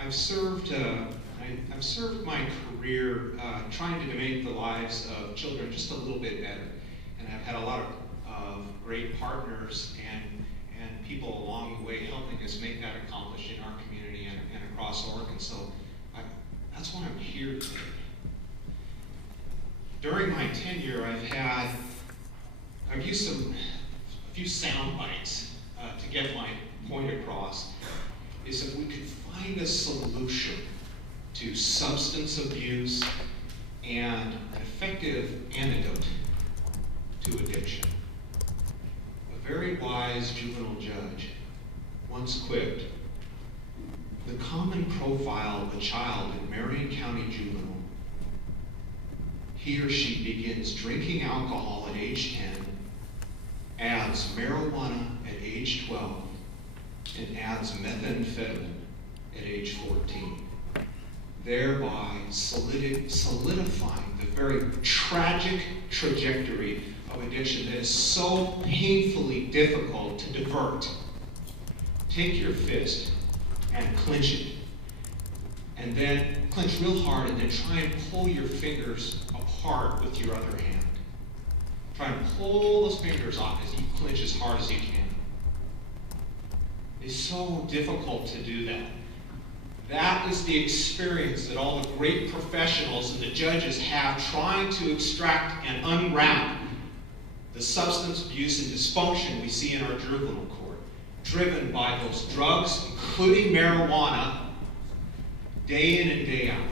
I've served my career trying to make the lives of children just a little bit better. And I've had a lot of great partners and people along the way helping us make that accomplished in our community and across Oregon. So that's why I'm here today. During my tenure, I've used a few sound bites to get my point across. Is if we could find a solution to substance abuse and an effective antidote to addiction. A very wise juvenile judge once quipped, "The common profile of a child in Marion County Juvenile, he or she begins drinking alcohol at age 10, adds marijuana at age 12, and adds methamphetamine at age 14, thereby solidifying the very tragic trajectory of addiction that is so painfully difficult to divert. Take your fist and clench it, and then clench real hard, and then try and pull your fingers apart with your other hand. Try and pull those fingers off as you clench as hard as you can. It's so difficult to do that. That is the experience that all the great professionals and the judges have trying to extract and unwrap the substance abuse and dysfunction we see in our juvenile court, driven by those drugs, including marijuana, day in and day out.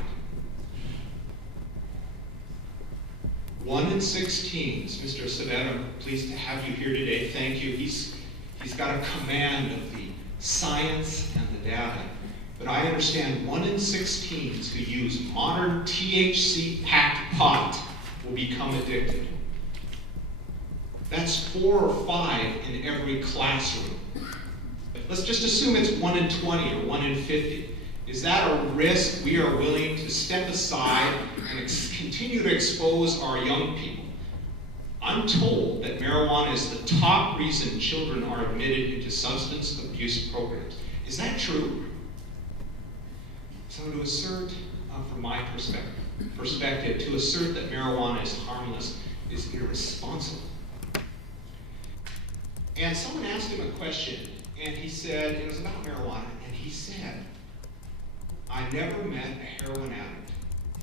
1 in 6 teens, Mr. Sabet, I'm pleased to have you here today. Thank you. He's got a command of the science and the data. But I understand 1 in 6 teens who use modern THC-packed pot will become addicted. That's 4 or 5 in every classroom. Let's just assume it's 1 in 20 or 1 in 50. Is that a risk we are willing to step aside and continue to expose our young people? I'm told that marijuana is the top reason children are admitted into substance abuse programs. Is that true? So to assert, from my perspective, to assert that marijuana is harmless is irresponsible. And someone asked him a question, and he said, it was about marijuana, and he said, "I never met a heroin addict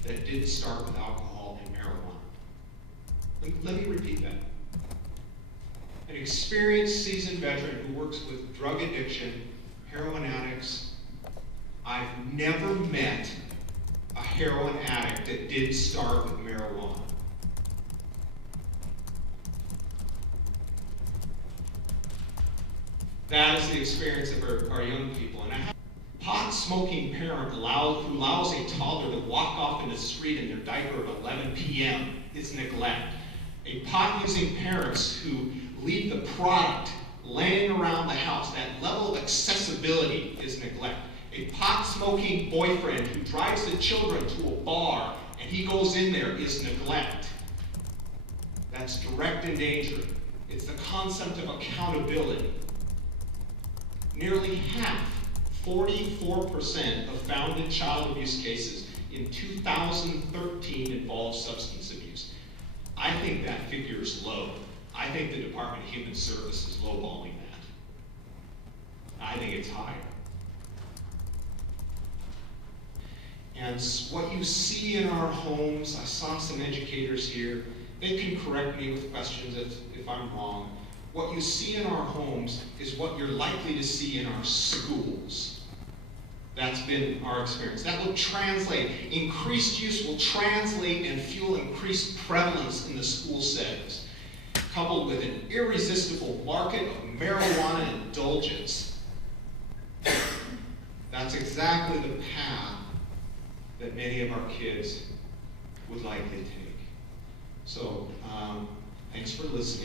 that didn't start with alcohol and marijuana." Let me repeat that. An experienced, seasoned veteran who works with drug addiction, heroin addicts, I've never met a heroin addict that didn't start with marijuana. That is the experience of our young people. And a pot-smoking parent who allows a toddler to walk off in the street in their diaper at 11 p.m. is neglect. A pot-using parents who leave the product laying around the house, that level of accessibility is neglect. A pot-smoking boyfriend who drives the children to a bar and he goes in there is neglect. That's direct endangerment. It's the concept of accountability. Nearly half, 44% of founded child abuse cases in 2013 involved substance abuse. I think that figure is low. I think the Department of Human Services is lowballing that. I think it's higher. And what you see in our homes, I saw some educators here, they can correct me with questions if I'm wrong. What you see in our homes is what you're likely to see in our schools. That's been our experience. That will translate, increased use will translate and fuel increased prevalence in the school settings, coupled with an irresistible market of marijuana indulgence. That's exactly the path that many of our kids would likely take. So, thanks for listening.